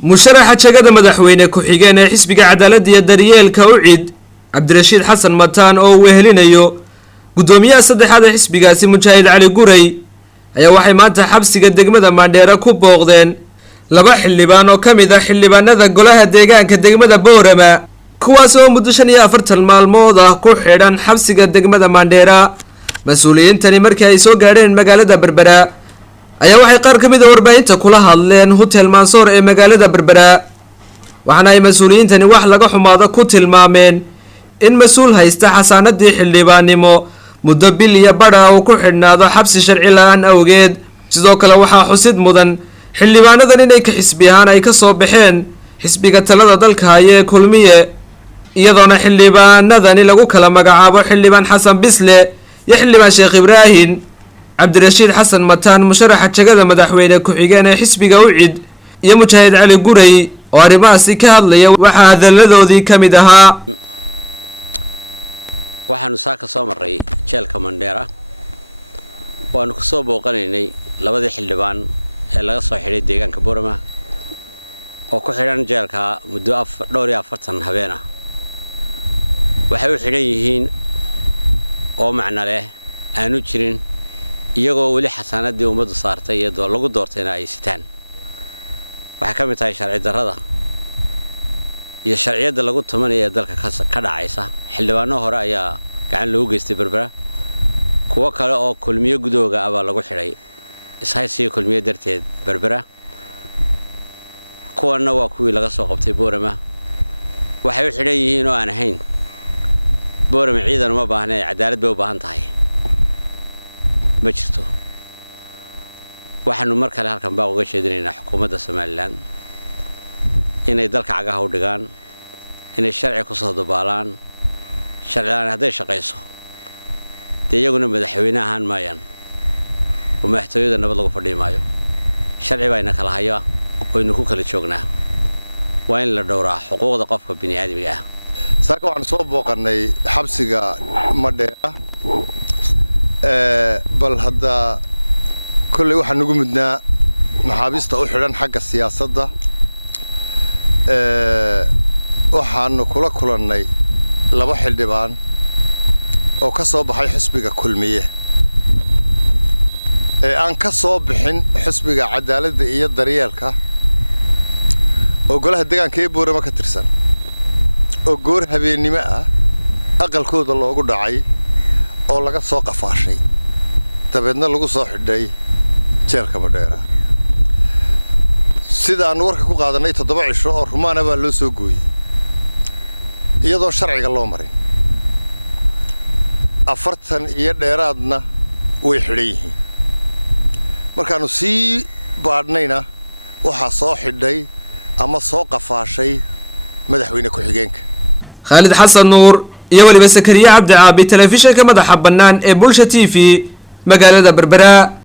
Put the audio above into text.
musharaxa jagada madaxweyne ku-xigeen ee xisbiga cadaaladda iyo daryeelka ucid cabdirashiid xasan mataan oo uu wehelinayo gudoomiyaha saddexaad ee xisbigaasi mujaahid cali guray ayaa waxay maanta xabsiga degmada Mandheera ku booqdeen laba xildhibaan oo kamid ah xildhibaanada golaha deegaanka degmada Boorama kuwaas oo muddo 45 maalmood ah ku xidhan xabsiga degmada Mandheera mas'uuliyiintani markii ay soo gaadheen magaalada Berbera ayaa waxay qaar kamid ah warbaahinta kula hadleen hotel Mansour ee magaalada Berbera waxaana ay mas'uuliyiintani wax laga xumaado ku tilmaameen in mas'uul haysta xasaanadii xildhibaannimo muddo bil iyo badh oo ku xidhnaado xabsi sharci la'aan awgeed sidoo kale waxaa xusid mudan xildhibaanadan inay ka xisbiyaan ay ka soo baxeen xisbiga talada dalka haya ee kulmiye iyadoona xildhibaanadani lagu kala magacaabo xildhibaan xasan bisle iyo xildhibaan sheekh ibraahim cabdirashiid xasan mataan musharaxa jagada madaxweyne ku-xigeen ee xisbiga ucid iyo mujaahid cali guray oo arrimahaasi ka hadlaya waxaa hadaladoodii kamid ahaa waxaanu saaka soo maray jeelka Mandheera waanu ku soo booqanaynay labadii xildhibaan ee laga soo xidhay deegaanka Boorama oo ku xidhan jeelka muddo 40 habeen ah waxay u xidhan yihiin oo macna leh aanu jirin iyagoo wali xasaanadii ummaddu saartay iyadoo lagu doortayna ay sitaan waxa ka mid tahay sharci darrada iyo sharciyada lagu tumanaya dalka ka dhacaysa xildhibaano hore ayaa gacan loogu geystay Berbera kuwa kale oo kulmiye gudooga aba lagu xidhay ishaysiga kulmiye darteed Berbera kuwana waa kuwii laga soo qabtay Boorama waxay u xidhan yihiin oo aan ahayn Boorama ciidan uma baahna cadaalad bay u baahan tahay ma jirto waxaanu mar kale halkan baa uga sheedinaynaa xukuumadda Soomaaliland inay dalka cagaha u dhigaan inay sharci ku soo dabaalaan sharciyan haday shaqeyso iyaguna madaxweyne ahaan maayaan oo madaxtooyada nabad lagu fadhiimaayo sharci bayna kala hayaa waynu ku kala joognaa waa in la dhowraa xuquuqda qofka bini'aadmiga ah saaka waxaan soo booqanay xabsiga Mandheera bal hadda kulli waxaan ugu midnaa maxaabiista u xidhan xagga siyaasadda waxaanu kula kulannay laba xildhibaan oo ka soo baxay xisbiga kulmiye aan ka soo bixin xisbiga cadaaladda iyo daryeelka oo golaha deegaanka ee Boorama ka tirsan oo goor habeenimo ah aqalkooda loogu dhacay oo laga soo qafaashay dabeedna lagu soo xidhay jeelka Mandheera sidaan warka ku qaadanay 7 cisho oo rumaana baa loo soo gooyay iyadoo sharciga loo marin 40 iyo dheeraadna way xidhan yihiin markaanu sii baadhnayna waxa soo xidhay ama soo qafaashay madaxweyne ku-xigeenka Khalid Xasan Nuur iyo waliba Sakariya Cabdi Caabi telefishinka madaxa bannaan ee Bulsha TV magaalada Berbera.